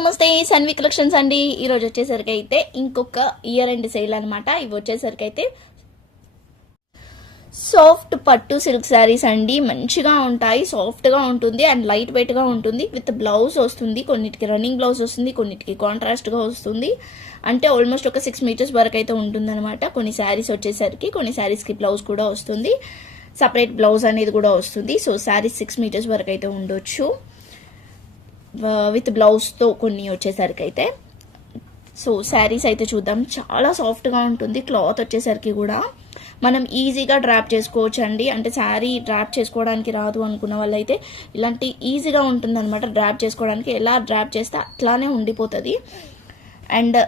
నమస్తే సన్వి కలెక్షన్స్ అండి. ఈరోజు వచ్చేసరికి అయితే ఇంకొక ఇయర్ అండ్ సేల్ అనమాట ఇవి వచ్చేసరికి అయితే సాఫ్ట్ పట్టు సిల్క్ శారీస్ అండి. మంచిగా ఉంటాయి సాఫ్ట్గా ఉంటుంది అండ్ లైట్ వెయిట్గా ఉంటుంది. విత్ బ్లౌజ్ వస్తుంది కొన్నిటికి రన్నింగ్ బ్లౌజ్ వస్తుంది కొన్నిటికి కాంట్రాస్ట్గా వస్తుంది. అంటే ఆల్మోస్ట్ ఒక సిక్స్ మీటర్స్ వరకు అయితే ఉంటుందన్నమాట. కొన్ని శారీస్ వచ్చేసరికి కొన్ని శారీస్కి బ్లౌజ్ కూడా వస్తుంది. సపరేట్ బ్లౌజ్ అనేది కూడా వస్తుంది. సో శారీస్ సిక్స్ మీటర్స్ వరకు అయితే ఉండొచ్చు. విత్ బ్లౌజ్తో కొన్ని వచ్చేసరికి అయితే. సో శారీస్ అయితే చూద్దాం. చాలా సాఫ్ట్గా ఉంటుంది. క్లాత్ వచ్చేసరికి కూడా. మనం ఈజీగా డ్రాప్ చేసుకోవచ్చు అండి అంటే శారీ డ్రాప్ చేసుకోవడానికి రాదు అనుకున్న వాళ్ళైతే ఇలాంటి ఈజీగా ఉంటుందన్నమాట. డ్రాప్ చేసుకోవడానికి ఎలా డ్రాప్ చేస్తే అట్లానే ఉండిపోతుంది. అండ్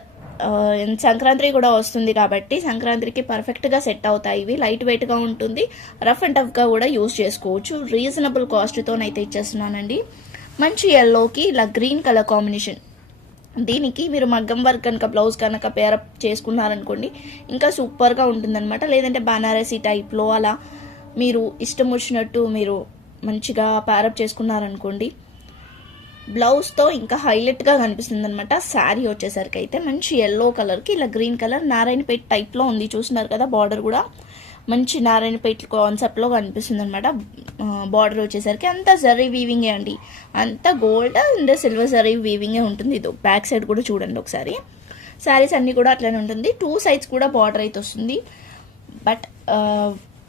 సంక్రాంతి కూడా వస్తుంది కాబట్టి సంక్రాంతికి పర్ఫెక్ట్గా సెట్ అవుతాయి ఇవి. లైట్ వెయిట్గా ఉంటుంది. రఫ్ అండ్ టఫ్గా కూడా యూస్ చేసుకోవచ్చు. రీజనబుల్ కాస్ట్తోనైతే ఇచ్చేస్తున్నానండి. మంచి ఎల్లోకి ఇలా గ్రీన్ కలర్ కాంబినేషన్ దీనికి మీరు మగ్గం వర్క్ కనుక బ్లౌజ్ కనుక పేరప్ చేసుకున్నారనుకోండి ఇంకా సూపర్గా ఉంటుందన్నమాట. లేదంటే బనారసీ టైప్లో అలా మీరు ఇష్టం వచ్చినట్టు మీరు మంచిగా పేరప్ చేసుకున్నారనుకోండి బ్లౌజ్తో ఇంకా హైలైట్గా కనిపిస్తుంది అనమాట శారీ వచ్చేసరికి అయితే మంచి ఎల్లో కలర్కి ఇలా గ్రీన్ కలర్ నారాయణపేట టైప్లో ఉంది. చూస్తున్నారు కదా బార్డర్ కూడా. మంచి నారాయణపేట కాన్సెప్ట్లో కనిపిస్తుంది అనమాట బార్డర్ వచ్చేసరికి అంతా జరీ వీవింగే అండి. అంతా గోల్డ్ అండ్ సిల్వర్ జరీ వీవింగే ఉంటుంది. ఇది బ్యాక్ సైడ్ కూడా చూడండి ఒకసారి. శారీస్ అన్నీ కూడా అట్లనే ఉంటుంది. టూ సైడ్స్ కూడా బార్డర్ అయితే వస్తుంది. బట్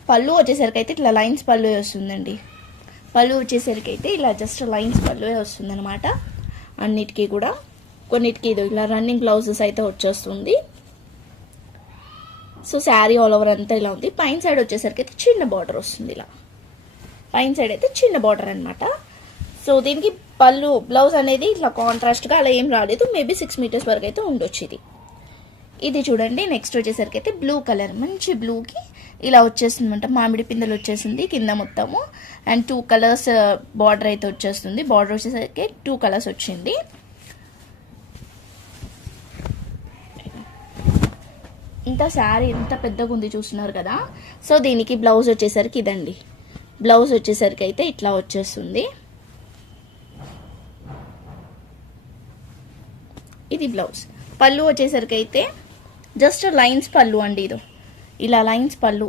పళ్ళు వచ్చేసరికి అయితే ఇట్లా లైన్స్ పళ్ళు వస్తుందండి. పళ్ళు వచ్చేసరికి అయితే ఇలా జస్ట్ లైన్స్ పళ్ళువే వస్తుందనమాట అన్నిటికీ కూడా. కొన్నిటికి ఇది ఇలా రన్నింగ్ బ్లౌజెస్ అయితే వచ్చేస్తుంది. సో శారీ ఆల్ ఓవర్ అంతా ఇలా ఉంది. పైన సైడ్ వచ్చేసరికి అయితే చిన్న బార్డర్ వస్తుంది ఇలా. పైన సైడ్ అయితే చిన్న బార్డర్ అనమాట సో దీనికి పళ్ళు బ్లౌజ్ అనేది ఇట్లా కాంట్రాస్ట్గా అలా ఏం రాలేదు. మేబీ సిక్స్ మీటర్స్ వరకు అయితే ఉండొచ్చు ఇది. ఇది చూడండి. నెక్స్ట్ వచ్చేసరికి అయితే బ్లూ కలర్ మంచి బ్లూకి ఇలా వచ్చేస్తుంది అనమాట మామిడి పిందెలు వచ్చేసింది కింద మొత్తము. అండ్ టూ కలర్స్ బార్డర్ అయితే వచ్చేస్తుంది. బార్డర్ వచ్చేసరికి టూ కలర్స్ వచ్చింది. ఇంత శారీ ఎంత పెద్దగా ఉంది చూస్తున్నారు కదా. సో దీనికి బ్లౌజ్ వచ్చేసరికి ఇదండి. బ్లౌజ్ వచ్చేసరికి అయితే ఇట్లా వచ్చేస్తుంది. ఇది బ్లౌజ్. పళ్ళు వచ్చేసరికి అయితే జస్ట్ లైన్స్ పళ్ళు అండి ఇది. ఇలా లైన్స్ పళ్ళు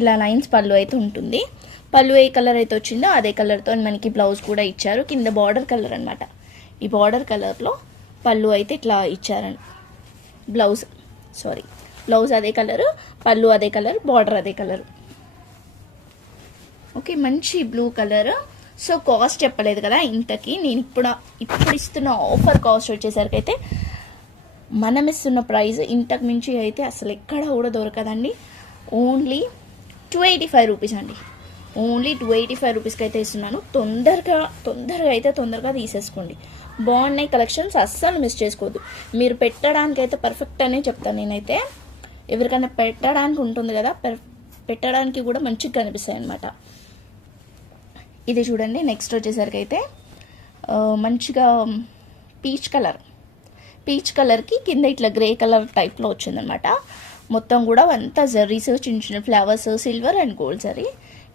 ఇలా లైన్స్ పళ్ళు అయితే ఉంటుంది. పళ్ళు ఏ కలర్ అయితే వచ్చిందో అదే కలర్తో మనకి బ్లౌజ్ కూడా ఇచ్చారు. కింద బార్డర్ కలర్ అనమాట ఈ బార్డర్ కలర్లో పళ్ళు అయితే ఇట్లా ఇచ్చారండి బ్లౌజ్ సారీ. బ్లౌజ్ అదే కలర్ పళ్ళు అదే కలర్ బార్డర్ అదే కలర్. ఓకే మంచి బ్లూ కలర్. సో కాస్ట్ చెప్పలేదు కదా ఇంతకి. నేను ఇప్పుడు ఇప్పుడు ఇస్తున్న ఆఫర్ కాస్ట్ వచ్చేసరికి అయితే మనం ఇస్తున్న ప్రైస్ ఇంతకు మించి అయితే అసలు ఎక్కడ కూడా దొరకదండి. Only two eighty five rupees అండి. ఓన్లీ టూ ఎయిటీ ఫైవ్ రూపీస్కి అయితే ఇస్తున్నాను. తొందరగా తొందరగా అయితే తొందరగా తీసేసుకోండి. బాగున్నాయి కలెక్షన్స్ అస్సలు మిస్ చేసుకోవద్దు. మీరు పెట్టడానికి అయితే పర్ఫెక్ట్ అనే చెప్తాను నేనైతే. ఎవరికైనా పెట్టడానికి ఉంటుంది కదా పెట్టడానికి కూడా మంచిగా కనిపిస్తాయి అనమాట ఇది చూడండి నెక్స్ట్ వచ్చేసరికి అయితే మంచిగా పీచ్ కలర్ పీచ్ కలర్కి కింద ఇట్లా గ్రే కలర్ టైప్లో వచ్చిందనమాట మొత్తం కూడా అంతా జరీస్ చిన్న చిన్న ఫ్లవర్స్ సిల్వర్ అండ్ గోల్డ్ జరీ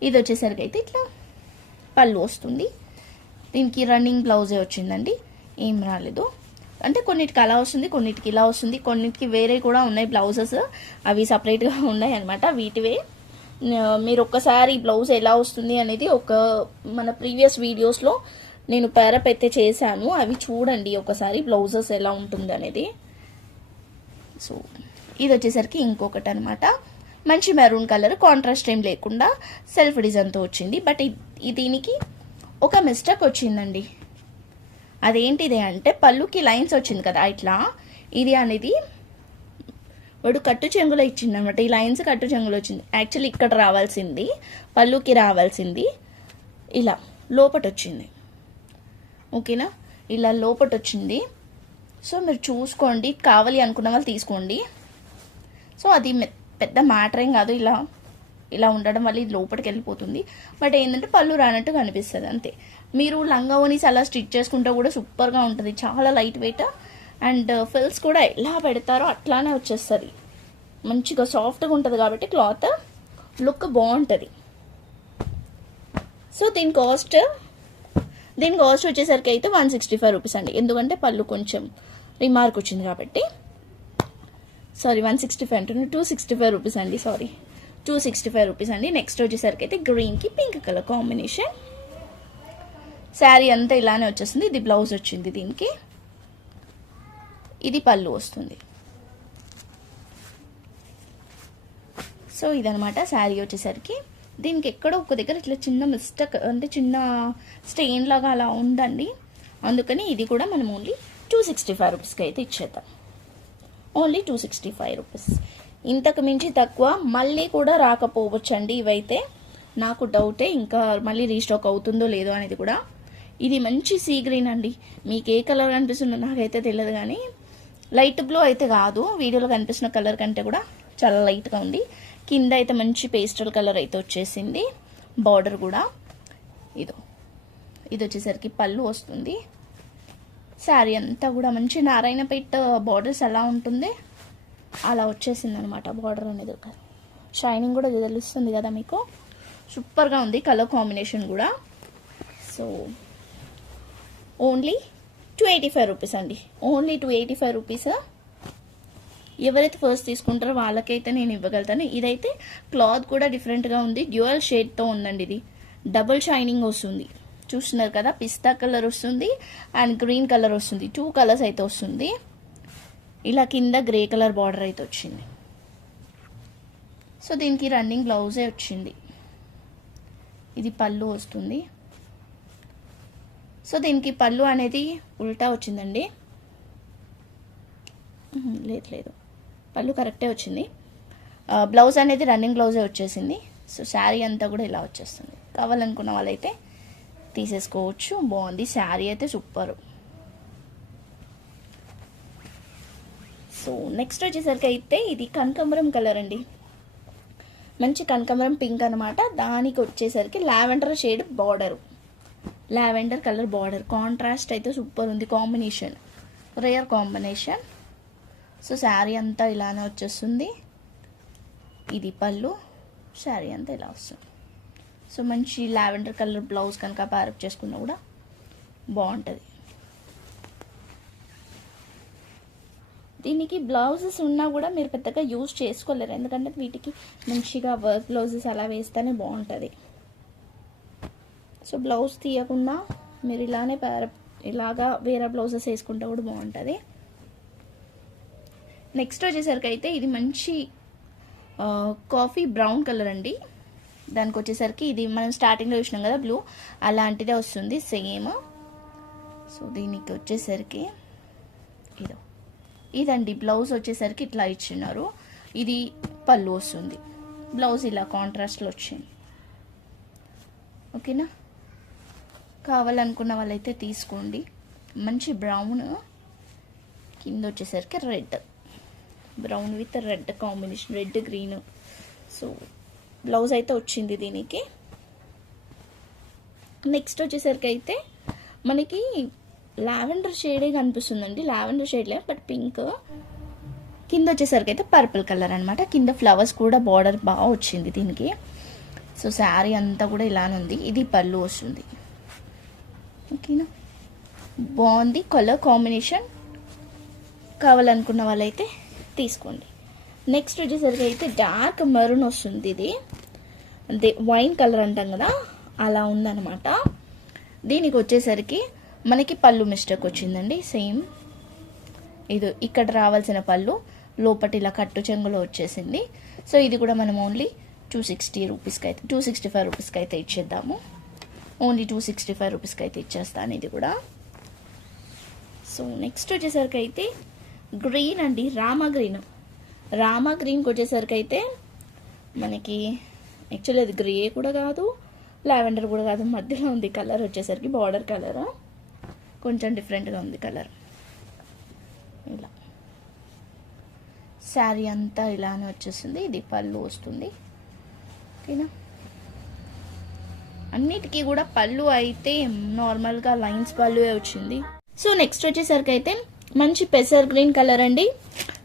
ఇది వచ్చేసరికి అయితే ఇట్లా పళ్ళు వస్తుంది. దీనికి రన్నింగ్ బ్లౌజే వచ్చిందండి? ఏం రాలేదు. అంటే కొన్నిటికి అలా వస్తుంది కొన్నిటికి ఇలా వస్తుంది కొన్నిటికి వేరే కూడా ఉన్నాయి బ్లౌజెస్. అవి సపరేట్గా ఉన్నాయి అనమాట వీటివే. మీరు ఒక్కసారి బ్లౌజ్ ఎలా వస్తుంది అనేది ఒక మన ప్రీవియస్ వీడియోస్లో నేను పేరప్ అయితే చేశాను. అవి చూడండి ఒకసారి బ్లౌజెస్ ఎలా ఉంటుంది అనేది. సో ఇది వచ్చేసరికి ఇంకొకటి అనమాట మంచి మెరూన్ కలర్ కాంట్రాస్ట్ ఏం లేకుండా సెల్ఫ్ డిజైన్తో వచ్చింది. బట్ దీనికి ఒక మిస్టేక్ వచ్చిందండి. అదేంటిది అంటే పళ్ళుకి లైన్స్ వచ్చింది కదా ఇట్లా. ఇది అనేది వాడు కట్టు చెంగులో ఇచ్చింది అనమాట ఈ లైన్స్ కట్టు చెంగులో వచ్చింది. యాక్చువల్లీ ఇక్కడ రావాల్సింది పళ్ళుకి రావాల్సింది ఇలా లోపట వచ్చింది. ఓకేనా? ఇలా లోపట వచ్చింది. సో మీరు చూసుకోండి కావాలి అనుకున్న వాళ్ళు తీసుకోండి. సో అది పెద్ద మ్యాటరేం కాదు ఇలా ఇలా ఉండడం వల్ల ఇది లోపలికి వెళ్ళిపోతుంది. బట్ ఏంటంటే పళ్ళు రానట్టు కనిపిస్తుంది అంతే. మీరు లంగా ఓనీస్ అలా స్టిచ్ చేసుకుంటే కూడా సూపర్గా ఉంటుంది. చాలా లైట్ వెయిట్. అండ్ uh, ఫిల్స్ కూడా ఎలా పెడతారో అట్లానే వచ్చేస్తుంది. మంచిగా సాఫ్ట్గా ఉంటుంది కాబట్టి క్లాత్ లుక్ బాగుంటుంది. సో దీని కాస్ట్ దీని కాస్ట్ వచ్చేసరికి అయితే వన్ సిక్స్టీ ఫైవ్ రూపీస్ అండి. ఎందుకంటే పళ్ళు కొంచెం రిమార్క్ వచ్చింది కాబట్టి. సారీ వన్ సిక్స్టీ ఫైవ్ అంటున్నాను టూ సిక్స్టీ ఫైవ్ రూపీస్ అండి sorry. Two sixty five rupees అండి. నెక్స్ట్ వచ్చేసరికి అయితే గ్రీన్కి పింక్ కలర్ కాంబినేషన్ శారీ అంతా ఇలానే వచ్చేస్తుంది. ఇది బ్లౌజ్ వచ్చింది దీనికి. ఇది పళ్ళు వస్తుంది. సో ఇదనమాట శారీ వచ్చేసరికి. దీనికి ఎక్కడో ఒక దగ్గర ఇట్లా చిన్న మిస్టేక్ అంటే చిన్న స్టెయిన్ లాగా అలా ఉందండి. అందుకని ఇది కూడా మనం ఓన్లీ టూ సిక్స్టీ ఫైవ్ రూపీస్కి అయితే ఇచ్చేద్దాం. Only two sixty five rupees ఇంతకు మించి తక్కువ మళ్ళీ కూడా రాకపోవచ్చండి ఇవైతే. నాకు డౌటే ఇంకా మళ్ళీ రీస్టాక్ అవుతుందో లేదో అనేది కూడా. ఇది మంచి సీ గ్రీన్ అండి. మీకు ఏ కలర్ కనిపిస్తుందో నాకైతే తెలియదు కానీ లైట్ బ్లూ అయితే కాదు. వీడియోలో కనిపిస్తున్న కలర్ కంటే కూడా చాలా లైట్గా ఉంది. కింద అయితే మంచి పేస్టల్ కలర్ అయితే వచ్చేసింది. బార్డర్ కూడా. ఇదో. ఇది వచ్చేసరికి పళ్ళు వస్తుంది. శారీ అంతా కూడా మంచి నారాయణపేట బార్డర్స్ ఎలా ఉంటుంది. అలా వచ్చేసింది అనమాట బార్డర్ అనేది ఒక షైనింగ్ కూడా తెలుస్తుంది కదా మీకు. సూపర్గా ఉంది కలర్ కాంబినేషన్ కూడా. So only two eighty five rupees అండి. Only two eighty five rupees ఎవరైతే ఫస్ట్ తీసుకుంటారో వాళ్ళకైతే నేను ఇవ్వగలుగుతాను. ఇదైతే క్లాత్ కూడా డిఫరెంట్గా ఉంది. డ్యూయల్ షేడ్తో ఉందండి ఇది. డబుల్ షైనింగ్ వస్తుంది. చూస్తున్నారు కదా పిస్తా కలర్ వస్తుంది అండ్ గ్రీన్ కలర్ వస్తుంది. టూ కలర్స్ అయితే వస్తుంది. ఇలా కింద గ్రే కలర్ బార్డర్ అయితే వచ్చింది. సో దీనికి రన్నింగ్ బ్లౌజే వచ్చింది. ఇది పళ్ళు వస్తుంది. సో దీనికి పళ్ళు అనేది ఉల్టా వచ్చిందండి. లేదు లేదు. పళ్ళు కరెక్టే వచ్చింది. బ్లౌజ్ అనేది రన్నింగ్ బ్లౌజే వచ్చేసింది. సో శారీ అంతా కూడా ఇలా వచ్చేస్తుంది. కావాలనుకున్న వాళ్ళైతే తీసేసుకోవచ్చు. బాగుంది. శారీ అయితే సూపర్. సో నెక్స్ట్ వచ్చేసరికి అయితే ఇది కనకాంబరం కలర్ అండి. మంచి కనకాంబరం పింక్ అనమాట దానికి వచ్చేసరికి lavender shade border lavender colour border contrast అయితే సూపర్ ఉంది. Combination rare combination so sari అంతా ఇలానే వచ్చేస్తుంది. ఇది పళ్ళు. శారీ అంతా ఇలా వస్తుంది. సో మంచి లావెండర్ కలర్ బ్లౌజ్ కనుక ప్యారప్ చేసుకున్నా కూడా బాగుంటుంది. దీనికి బ్లౌజెస్ ఉన్నా కూడా మీరు పెద్దగా యూజ్ చేసుకోలేరు. ఎందుకంటే వీటికి మంచిగా వర్క్ బ్లౌజెస్ అలా వేస్తేనే బాగుంటుంది. సో బ్లౌజ్ తీయకుండా మీరు ఇలానే పేర ఇలాగా వేరే బ్లౌజెస్ వేసుకుంటే కూడా బాగుంటుంది. నెక్స్ట్ వచ్చేసరికి అయితే ఇది మంచి కాఫీ బ్రౌన్ కలర్ అండి. దానికి వచ్చేసరికి ఇది మనం స్టార్టింగ్లో చూసినాం కదా బ్లూ అలాంటిదే వస్తుంది సేమ్. సో దీనికి వచ్చేసరికి ఇదో. ఇదండి బ్లౌజ్ వచ్చేసరికి ఇట్లా ఇచ్చినారు. ఇది పళ్ళు వస్తుంది. బ్లౌజ్ ఇలా కాంట్రాస్ట్లో వచ్చింది. ఓకేనా? కావాలనుకున్న వాళ్ళైతే తీసుకోండి. మంచి బ్రౌన్ కింద వచ్చేసరికి red. Brown with red combination red green. So blouse అయితే వచ్చింది దీనికి. నెక్స్ట్ వచ్చేసరికి అయితే మనకి లావెండర్ షేడే కనిపిస్తుందండి. లావెండర్ షేడ్లే బట్ పింక్. కింద వచ్చేసరికి అయితే పర్పుల్ కలర్ అనమాట కింద ఫ్లవర్స్ కూడా బార్డర్ బాగా వచ్చింది దీనికి. సో శారీ అంతా కూడా ఇలానే ఉంది. ఇది పళ్ళు వస్తుంది. ఓకేనా? బాగుంది. కలర్ కాంబినేషన్ కావాలనుకున్న వాళ్ళైతే తీసుకోండి. నెక్స్ట్ వచ్చేసరికి అయితే డార్క్ మరూన్ వస్తుంది ఇది. అంటే వైన్ కలర్ అంటాం కదా అలా ఉందన్నమాట. దీనికి వచ్చేసరికి మనకి పళ్ళు మిస్టేక్ వచ్చిందండి సేమ్. ఇది ఇక్కడ రావాల్సిన పళ్ళు లోపటి ఇలా కట్టు చెంగులో వచ్చేసింది. సో ఇది కూడా మనం ఓన్లీ టూ సిక్స్టీ రూపీస్కి అయితే టూ సిక్స్టీ ఫైవ్ రూపీస్కి అయితే ఇచ్చేద్దాము. ఓన్లీ టూ సిక్స్టీ ఫైవ్ రూపీస్కి అయితే ఇచ్చేస్తాను ఇది కూడా. సో నెక్స్ట్ వచ్చేసరికి అయితే గ్రీన్ అండి రామా గ్రీన్. రామా గ్రీన్కి వచ్చేసరికి అయితే మనకి యాక్చువల్లీ అది గ్రే కూడా కాదు లావెండర్ కూడా కాదు మధ్యలో ఉంది కలర్ వచ్చేసరికి బార్డర్ కలర్. కొంచెం డిఫరెంట్గా ఉంది కలర్. ఇలా. శారీ అంతా ఇలానే వచ్చేస్తుంది ఇది పళ్ళు వస్తుంది. ఓకేనా? అన్నిటికీ కూడా పళ్ళు అయితే నార్మల్గా లైన్స్ పళ్ళు వచ్చింది. సో నెక్స్ట్ వచ్చేసరికి అయితే మంచి పెసర్ గ్రీన్ కలర్ అండి.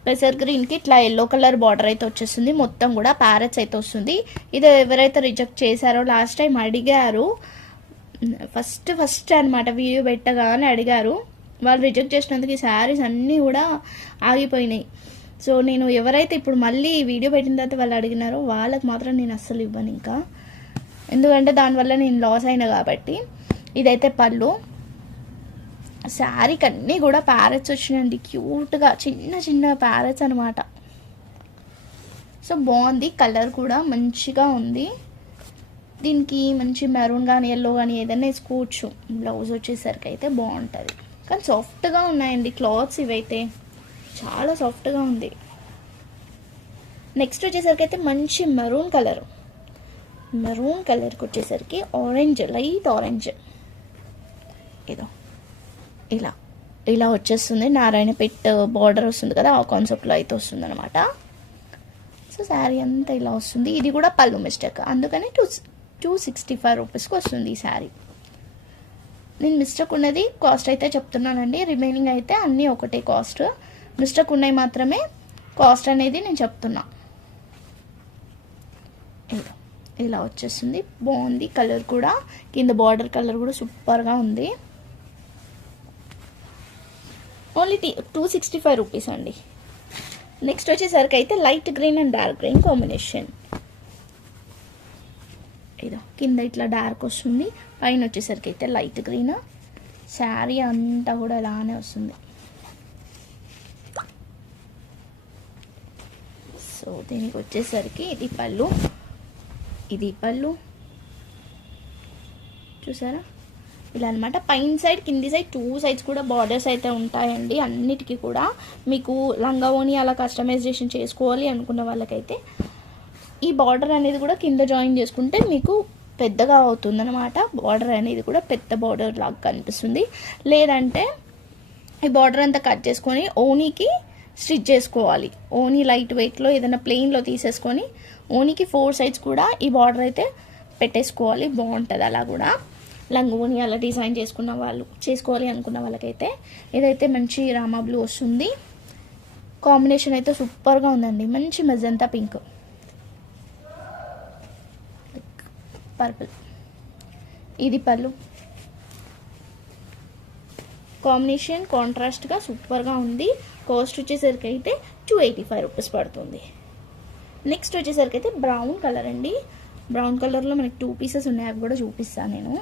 పెసర్ గ్రీన్కి ఇట్లా ఎల్లో కలర్ బార్డర్ అయితే వచ్చేస్తుంది. మొత్తం కూడా ప్యారెట్స్ అయితే వస్తుంది. ఇది ఎవరైతే రిజెక్ట్ చేశారో లాస్ట్ టైం అడిగారు ఫస్ట్ ఫస్ట్ అనమాట వీడియో పెట్టగానే అడిగారు. వాళ్ళు రిజెక్ట్ చేసినందుకు ఈ శారీస్ అన్నీ కూడా ఆగిపోయినాయి. సో నేను ఎవరైతే ఇప్పుడు మళ్ళీ వీడియో పెట్టిన తర్వాత వాళ్ళు అడిగినారో వాళ్ళకి మాత్రం నేను అస్సలు ఇవ్వను ఇంకా. ఎందుకంటే దానివల్ల నేను లాస్ అయినా కాబట్టి. ఇదైతే పళ్ళు. శారీకి అన్నీ కూడా ప్యారెట్స్ వచ్చినాయండి. క్యూట్గా చిన్న చిన్న ప్యారెట్స్ అనమాట సో బాగుంది. కలర్ కూడా మంచిగా ఉంది. దీనికి మంచి మెరూన్ కానీ ఎల్లో కానీ ఏదైనా వేసుకోవచ్చు. బ్లౌజ్ వచ్చేసరికి అయితే బాగుంటుంది. కానీ సాఫ్ట్గా ఉన్నాయండి క్లాత్స్ ఇవైతే. చాలా సాఫ్ట్గా ఉంది. నెక్స్ట్ వచ్చేసరికి అయితే మంచి మెరూన్ కలర్ మెరూన్ కలర్కి వచ్చేసరికి ఆరెంజ్ లైట్ ఆరెంజ్ ఏదో ఇలా ఇలా వచ్చేస్తుంది. నారాయణ పెట్ బార్డర్ uh, వస్తుంది కదా ఆ కాన్సెప్ట్లో అయితే వస్తుంది అనమాట సో శారీ అంతా ఇలా వస్తుంది. ఇది కూడా పళ్ళు మిస్టేక్. అందుకని టూ టూ సిక్స్టీ ఫైవ్ రూపీస్కి వస్తుంది ఈ శారీ. నేను మిస్టేక్ ఉన్నది కాస్ట్ అయితే చెప్తున్నానండి. రిమైనింగ్ అయితే అన్నీ ఒకటే కాస్ట్ మిస్టేక్ ఉన్నాయి మాత్రమే కాస్ట్ అనేది నేను చెప్తున్నా. ఇలా వచ్చేస్తుంది బాగుంది. కలర్ కూడా కింద బార్డర్ కలర్ కూడా సూపర్గా ఉంది. Only two sixty five rupees అండి. నెక్స్ట్ వచ్చేసరికి అయితే light green and dark green combination ఇదో కింద ఇట్లా డార్క్ వస్తుంది. పైన వచ్చేసరికి అయితే లైట్ గ్రీన్. శారీ అంతా కూడా ఇలానే వస్తుంది. సో దీనికి వచ్చేసరికి ఇది పళ్ళు. ఇది పళ్ళు. చూసారా? ఇలా అనమాట పైన సైడ్ కింది సైడ్ టూ సైడ్స్ కూడా బార్డర్స్ అయితే ఉంటాయండి. అన్నిటికీ కూడా మీకు లంగావోని అలా కస్టమైజేషన్ చేసుకోవాలి అనుకున్న వాళ్ళకైతే ఈ బార్డర్ అనేది కూడా కింద జాయిన్ చేసుకుంటే మీకు పెద్దగా అవుతుందన్నమాట. బార్డర్ అనేది కూడా పెద్ద బార్డర్ లాగా కనిపిస్తుంది. లేదంటే ఈ బార్డర్ అంతా కట్ చేసుకొని ఓనీకి స్టిచ్ చేసుకోవాలి. ఓనీ లైట్ వెయిట్లో ఏదైనా ప్లెయిన్లో తీసేసుకొని ఓనీకి ఫోర్ సైడ్స్ కూడా ఈ బార్డర్ అయితే పెట్టేసుకోవాలి. బాగుంటుంది అలా కూడా. లంగోని అలా డిజైన్ చేసుకున్న వాళ్ళు చేసుకోవాలి అనుకున్న వాళ్ళకైతే ఇదైతే మంచి రామా బ్లూ వస్తుంది కాంబినేషన్ అయితే సూపర్గా ఉందండి. మంచి మెజంతా పింక్. పర్పుల్. ఇది పళ్ళు. కాంబినేషన్ కాంట్రాస్ట్గా సూపర్గా ఉంది. కాస్ట్ వచ్చేసరికి అయితే టూ ఎయిటీ ఫైవ్ రూపీస్ పడుతుంది. నెక్స్ట్ వచ్చేసరికి అయితే బ్రౌన్ కలర్ అండి. బ్రౌన్ కలర్లో మనకి టూ పీసెస్ ఉన్నాయి. అవి కూడా చూపిస్తాను నేను.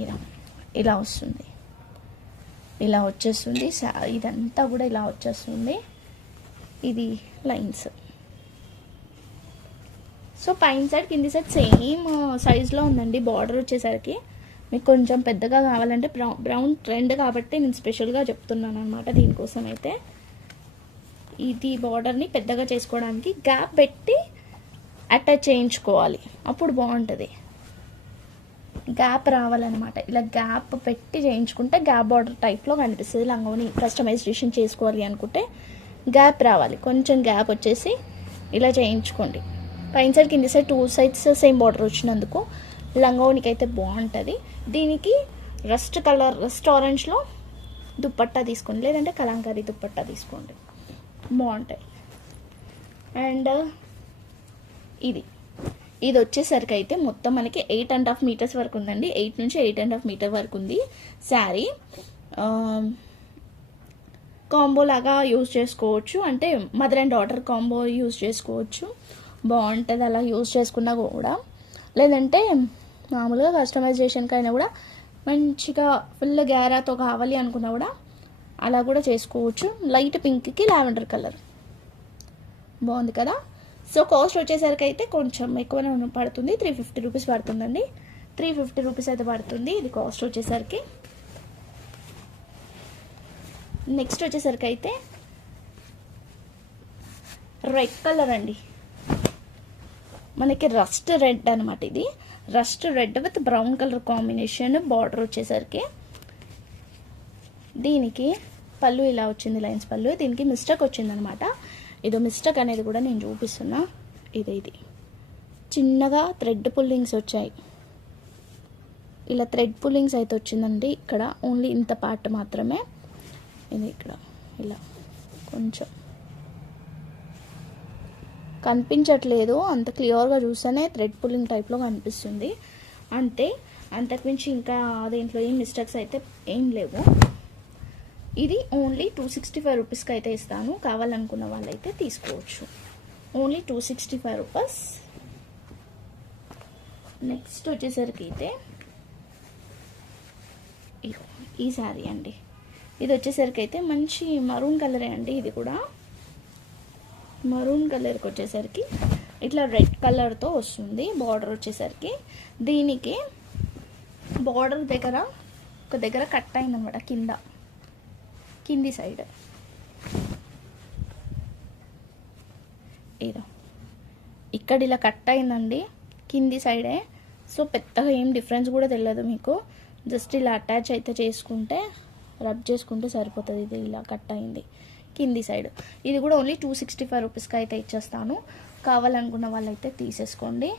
ఇలా ఇలా వస్తుంది. ఇలా వచ్చేస్తుంది. ఇదంతా కూడా ఇలా వచ్చేస్తుంది. ఇది లైన్స్. సో పైన సైడ్ కింది సైడ్ సేమ్ సైజ్లో ఉందండి. బార్డర్ వచ్చేసరికి మీకు కొంచెం పెద్దగా కావాలంటే బ్రౌన్ బ్రౌన్ ట్రెండ్ కాబట్టి నేను స్పెషల్గా చెప్తున్నాను అనమాట దీనికోసం అయితే. ఇది బార్డర్ని పెద్దగా చేసుకోవడానికి గ్యాప్ పెట్టి అటాచ్ చేయించుకోవాలి. అప్పుడు బాగుంటుంది. గ్యాప్ రావాలన్నమాట. ఇలా గ్యాప్ పెట్టి చేయించుకుంటే గ్యాప్ బార్డర్ టైప్లో కనిపిస్తుంది. లంగోని కస్టమైజేషన్ చేసుకోవాలి అనుకుంటే గ్యాప్ రావాలి. కొంచెం గ్యాప్ వచ్చేసి ఇలా చేయించుకోండి. పైన సైడ్ కింది side two sides same border వచ్చినందుకు లంగోనికి అయితే బాగుంటుంది. దీనికి రస్ట్ కలర్ రస్ట్ ఆరెంజ్లో దుప్పట్టా తీసుకోండి. లేదంటే కలంకారీ దుప్పట్టా తీసుకోండి. బాగుంటాయి. అండ్ ఇది. ఇది వచ్చేసరికి అయితే మొత్తం మనకి ఎయిట్ అండ్ హాఫ్ మీటర్స్ వరకు ఉందండి. ఎయిట్ నుంచి ఎయిట్ అండ్ హాఫ్ మీటర్ వరకు ఉంది శారీ. కాంబో లాగా యూజ్ చేసుకోవచ్చు. అంటే mother and daughter combo use చేసుకోవచ్చు. బాగుంటుంది అలా యూజ్ చేసుకున్నా కూడా. లేదంటే మామూలుగా కస్టమైజేషన్కి అయినా కూడా మంచిగా ఫుల్ గ్యారాతో కావాలి అనుకున్నా కూడా అలా కూడా చేసుకోవచ్చు. లైట్ పింక్కి లావెండర్ కలర్. బాగుంది కదా? సో కాస్ట్ వచ్చేసరికి అయితే కొంచెం ఎక్కువనే పడుతుంది. త్రీ ఫిఫ్టీ రూపీస్ పడుతుందండి. త్రీ ఫిఫ్టీ రూపీస్ అయితే పడుతుంది. ఇది కాస్ట్ వచ్చేసరికి. నెక్స్ట్ వచ్చేసరికి అయితే రెడ్ కలర్ అండి. మనకి రస్ట్ రెడ్ అనమాట ఇది. Rust red with brown colour combination border వచ్చేసరికి. దీనికి పళ్ళు ఇలా వచ్చింది లైన్స్ పళ్ళు. దీనికి మిస్టేక్ వచ్చిందనమాట ఇదో మిస్టేక్ అనేది కూడా నేను చూపిస్తున్నా. ఇది ఇది. చిన్నగా థ్రెడ్ పుల్లింగ్స్ వచ్చాయి. ఇలా థ్రెడ్ పుల్లింగ్స్ అయితే వచ్చిందండి ఇక్కడ. ఓన్లీ ఇంత పార్ట్ మాత్రమే. ఇది ఇక్కడ. ఇలా. కొంచెం. కనిపించట్లేదు. అంత క్లియర్గా చూస్తేనే థ్రెడ్ పుల్లింగ్ టైప్లో కనిపిస్తుంది. అంతే. అంతకుమించి ఇంకా దీంట్లో ఏం మిస్టేక్స్ అయితే ఏం లేవు. ఇది ఓన్లీ టూ సిక్స్టీ ఫైవ్ రూపీస్కి అయితే ఇస్తాను. కావాలనుకున్న వాళ్ళైతే తీసుకోవచ్చు. Only two sixty five rupees. Next వచ్చేసరికి అయితే ఈ శారీ అండి. ఇది వచ్చేసరికి అయితే మంచి మరూన్ కలరే అండి ఇది కూడా. మరూన్ కలర్కి వచ్చేసరికి ఇట్లా రెడ్ కలర్తో వస్తుంది బార్డర్ వచ్చేసరికి. దీనికి బార్డర్ దగ్గర ఒక దగ్గర కట్ అయిందనమాట కింద. కింది సైడ్. ఇదో. ఇక్కడ ఇలా కట్ అయిందండి కింది సైడే. సో పెద్దగా ఏం డిఫరెన్స్ కూడా తెలియదు మీకు. జస్ట్ ఇలా అటాచ్ అయితే చేసుకుంటే రబ్ చేసుకుంటే సరిపోతుంది ఇది ఇలా కట్ అయింది. కింది సైడ్. ఇది కూడా ఓన్లీ టూ సిక్స్టీ ఫైవ్ రూపీస్కి అయితే ఇచ్చేస్తాను. కావాలనుకున్న వాళ్ళైతే తీసేసుకోండి.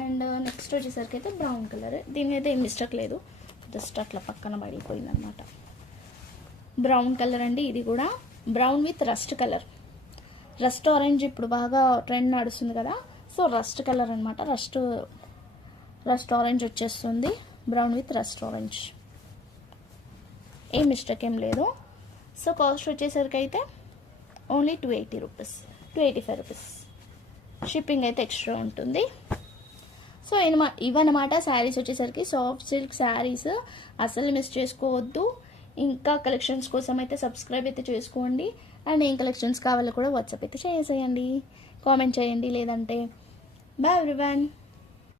అండ్ నెక్స్ట్ వచ్చేసరికి అయితే బ్రౌన్ కలర్. దీని అయితే ఏం మిస్టేక్ లేదు. జస్ట్ అట్లా పక్కన పడిపోయింది అనమాట బ్రౌన్ కలర్ అండి ఇది కూడా. Brown with rust colour. Rust orange ఇప్పుడు బాగా ట్రెండ్ నడుస్తుంది కదా. సో రస్ట్ కలర్ అనమాట రస్ట్ రస్ట్ ఆరెంజ్ వచ్చేస్తుంది. Brown with rust orange. ఏం మిస్టేక్ ఏం లేదు. సో కాస్ట్ వచ్చేసరికి అయితే only two eighty rupees two eighty five rupees shipping అయితే ఎక్స్ట్రా ఉంటుంది. సో ఇనమా ఇవన్నమాట శారీస్ వచ్చేసరికి సాఫ్ట్ సిల్క్ శారీస్ అసలు మిస్ చేసుకోవద్దు. ఇంకా కలెక్షన్స్ కోసం అయితే సబ్స్క్రైబ్ అయితే చేసుకోండి. అండ్ ఏం కలెక్షన్స్ కావాలో కూడా వాట్సాప్ అయితే చేసేయండి. కామెంట్ చేయండి లేదంటే. Bye everyone